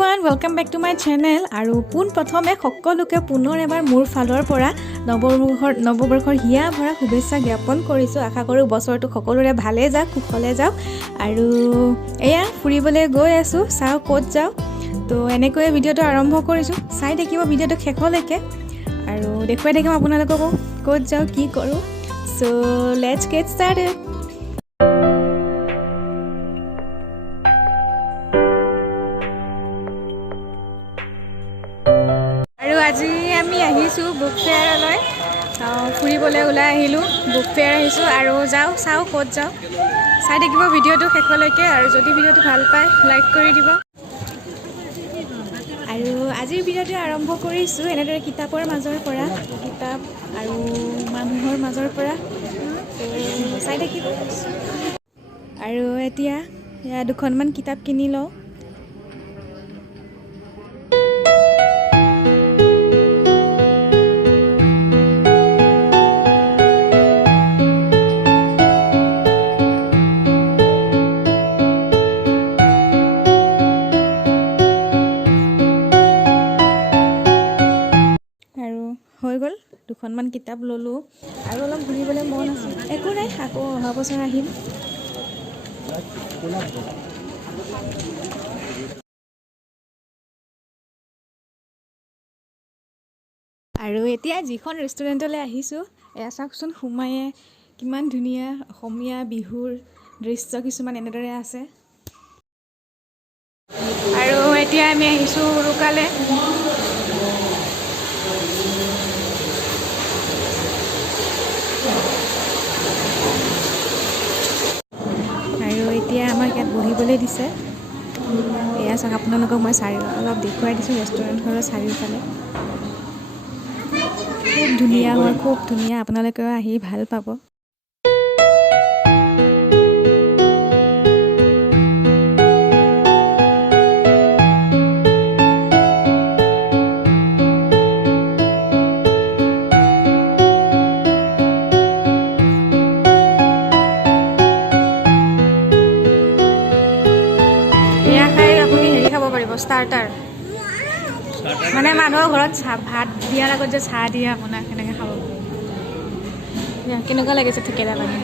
Everyone welcome back to my channel আৰু পোন প্ৰথমে সকলোকে পুনৰ এবাৰ মোৰ ফালৰ পৰা নৱবৰ্ষৰ হিয়া ভৰা শুভেচ্ছা জ্ঞাপন কৰিছোঁ। আশা কৰোঁ বছৰটো সকলোৰে ভালে যাওক, কুশলে যাওক। আৰু এয়া ফুৰিবলৈ গৈ আছোঁ, চাওঁ ক'ত যাওঁ। তো এনেকৈয়ে ভিডিঅ'টো আৰম্ভ কৰিছোঁ, চাই থাকিব ভিডিঅ'টো শেষলৈকে আৰু দেখুৱাই থাকিম আপোনালোককো ক'ত যাওঁ, কি কৰোঁ। চ' লেটছ গেট ষ্টাৰ্টেড। আজি আমি আহিছোঁ বুক ফেয়াৰলৈ, ফুৰিবলৈ ওলাই আহিলোঁ। বুক ফেয়াৰ আহিছোঁ আৰু চাওঁ ক'ত যাওঁ। চাই থাকিব ভিডিঅ'টো শেষলৈকে আৰু যদি ভিডিঅ'টো ভাল পায় লাইক কৰি দিব। আৰু আজিৰ ভিডিঅ'টো আৰম্ভ কৰিছোঁ এনেদৰে কিতাপৰ মাজৰ পৰা, কিতাপ আৰু মানুহৰ মাজৰ পৰা। চাই থাকিব। আৰু এতিয়া দুখনমান কিতাপ কিনি লওঁ। হৈ গ'ল, দুখনমান কিতাপ ল'লোঁ আৰু অলপ ঘূৰিবলৈ মন আছে। একো নাই, আকৌ অহা বছৰ আহিম। আৰু এতিয়া যিখন ৰেষ্টুৰেণ্টলৈ আহিছোঁ, এয়া চাওকচোন সোমায়ে কিমান ধুনীয়া অসমীয়া বিহুৰ দৃশ্য কিছুমান এনেদৰে আছে। আৰু এতিয়া আমি আহিছোঁ উৰুকালৈ। আৰু এতিয়া আমাক ইয়াত বহিবলৈ দিছে। এয়া চাওক, আপোনালোকক মই অলপ দেখুৱাই দিছোঁ ৰেষ্টুৰেণ্টখনৰ চাৰিওফালে। খুব ধুনীয়া হয়, খুব ধুনীয়া। আপোনালোকেও আহি ভাল পাব। ষ্টাৰ্টাৰ মানে মানুহৰ ঘৰত ভাত দিয়াৰ আগত যে চাহ দিয়ে আপোনাক, সেনেকৈ খাব। কেনেকুৱা লাগিছে থেকেৰা পানী?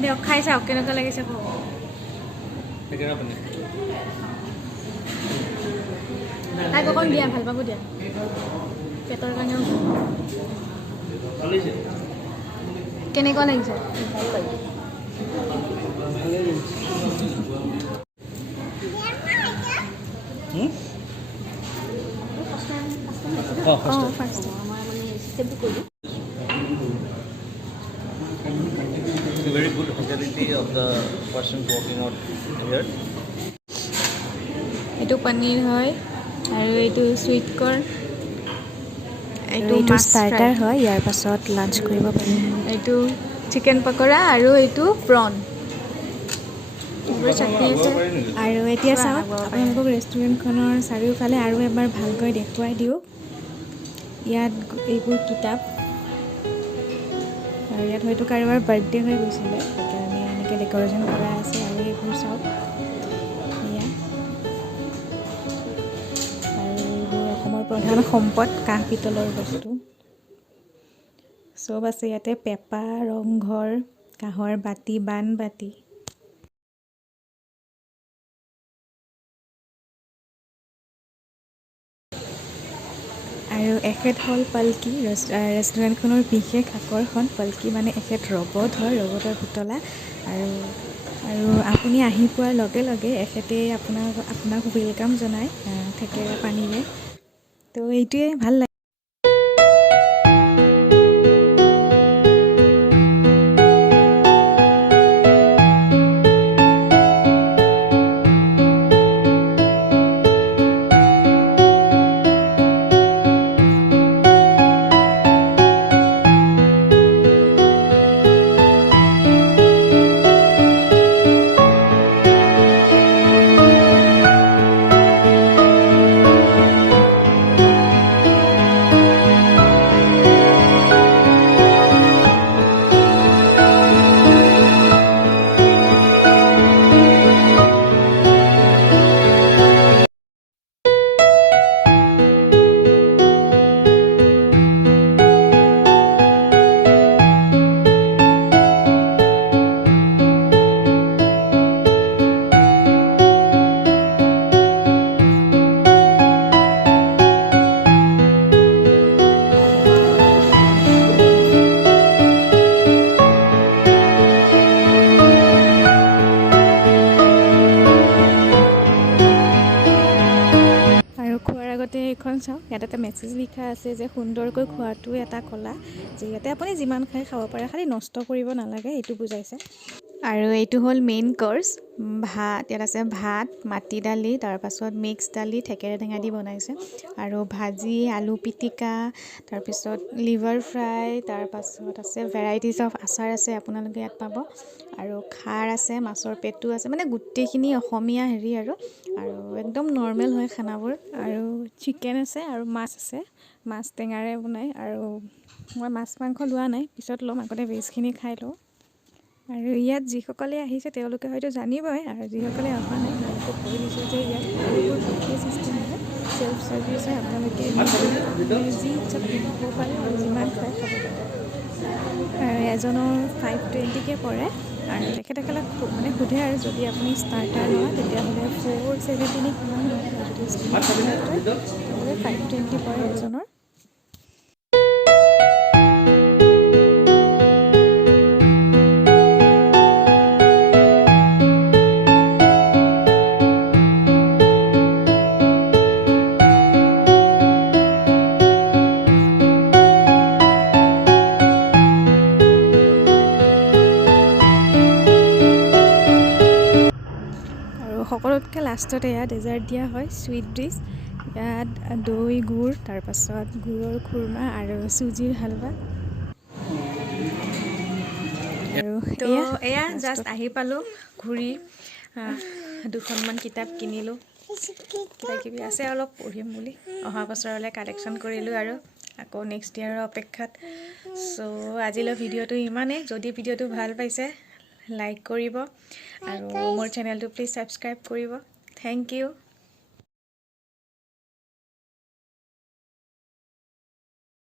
দিয়ক খাই চাওক কেনেকুৱা লাগিছে। তাইক অকণ দিয়া, ভাল পাব দিয়া, পেটৰ কাৰণেও। কেনেকুৱা লাগিছে? Very good hospitality of the person walking out here. এইটো পনীৰ হয় আৰু এইটো চুইট কৰ্ণ, এইটো ষ্টাৰ্টাৰ হয়। ইয়াৰ পাছত লাঞ্চ কৰিব পাৰি। এইটো চিকেন পকৰা আৰু এইটো প্ৰন। চাটনি আছে। আৰু এতিয়া চাওক, আপোনালোকক ৰেষ্টুৰেণ্টখনৰ চাৰিওফালে আৰু এবাৰ ভালকৈ দেখুৱাই দিওঁ। ইয়াত এইবোৰ কিতাপ, আৰু ইয়াত হয়তো কাৰোবাৰ বাৰ্থডে হৈ গৈছিলে, সেইকাৰণে এনেকৈ ডেক'ৰেশ্যন কৰা আছে। আৰু এইবোৰ চাওক, এয়া আৰু এইবোৰ অসমৰ প্ৰধান সম্পদ, কাঁহ পিতলৰ বস্তু চব আছে ইয়াতে। পেঁপা, ৰংঘৰ, কাঁহৰ বাতি, বানবাতি। আৰু এখেত হ'ল পালকি, ৰেষ্টুৰেণ্টখনৰ বিশেষ আকৰ্ষণ। পালকি মানে এখেত ৰবট হয়, ৰবটৰ পুতলা। আৰু আপুনি আহি পোৱাৰ লগে লগে এখেতে আপোনাক ৱেলকাম জনায় থেকেৰা পানীৰে। তো এইটোৱে ভাল লাগে। মেছেজ লিখা আছে যে সুন্দৰকৈ খোৱাটো এটা কলা, যিহেতু আপুনি যিমান খাই খাব পাৰে, খালি নষ্ট কৰিব নালাগে, এইটো বুজাইছে। আৰু এইটো হ'ল মেইন কৰ্চ, ভাত। ইয়াত আছে ভাত, মাটি দালি, তাৰপাছত মিক্স দালি থেকেৰা টেঙা দি বনাইছে, আৰু ভাজি, আলু পিটিকা, তাৰপিছত লিভাৰ ফ্ৰাই, তাৰপাছত আছে ভেৰাইটিজ অফ আচাৰ আছে, আপোনালোকে ইয়াত পাব, আৰু খাৰ আছে, মাছৰ পেটু আছে, মানে গোটেইখিনি অসমীয়া হেৰি আৰু একদম নৰ্মেল হয় খানাবোৰ। আৰু চিকেন আছে আৰু মাছ আছে, মাছ টেঙাৰে বনায়। আৰু মই মাছ মাংস লোৱা নাই, পিছত ল'ম, আগতে ভেজখিনি খাই লওঁ। আৰু ইয়াত যিসকলে আহিছে তেওঁলোকে হয়তো জানিবই, আৰু যিসকলে অহা নাই তেওঁলোকে কৈ দিছোঁ যে ইয়াত এইবোৰ বুফে চিষ্টেম হয়, চেল্ফ চাৰ্ভিচ হয়, আপোনালোকে যি ইচ্ছা খাব পাৰে আৰু যিমান খাই খাব পাৰে। আৰু এজনৰ 520কৈ পৰে, আৰু তেখেতসকলে মানে সোধে আৰু যদি আপুনি ষ্টাৰ্টাৰ লয় তেতিয়াহ'লে 470 কিমান হয়, আৰু যদি ষ্টাৰ্টাৰ তেতিয়াহ'লে 520 পৰে এজনৰ। সকলোতকৈ লাষ্টত এয়া ডেজাৰ্ট দিয়া হয়, চুইট ডিছ। ইয়াত দৈ, গুড়, তাৰপাছত গুড়ৰ খুৰমা আৰু চুজিৰ হালৱা। আৰু এয়া জাষ্ট আহি পালোঁ ঘূৰি, দুখনমান কিতাপ কিনিলোঁ, কিবাকিবি আছে অলপ পঢ়িম বুলি, অহা বছৰলৈ কালেকশ্যন কৰিলোঁ, আৰু আকৌ নেক্সট ইয়াৰৰ অপেক্ষাত। চ' আজিলৈ ভিডিঅ'টো ইমানেই। যদি ভিডিঅ'টো ভাল পাইছে লাইক কৰিব, আৰু মোৰ চেনেলটো প্লিজ ছাবস্ক্ৰাইব কৰিব। Thank U.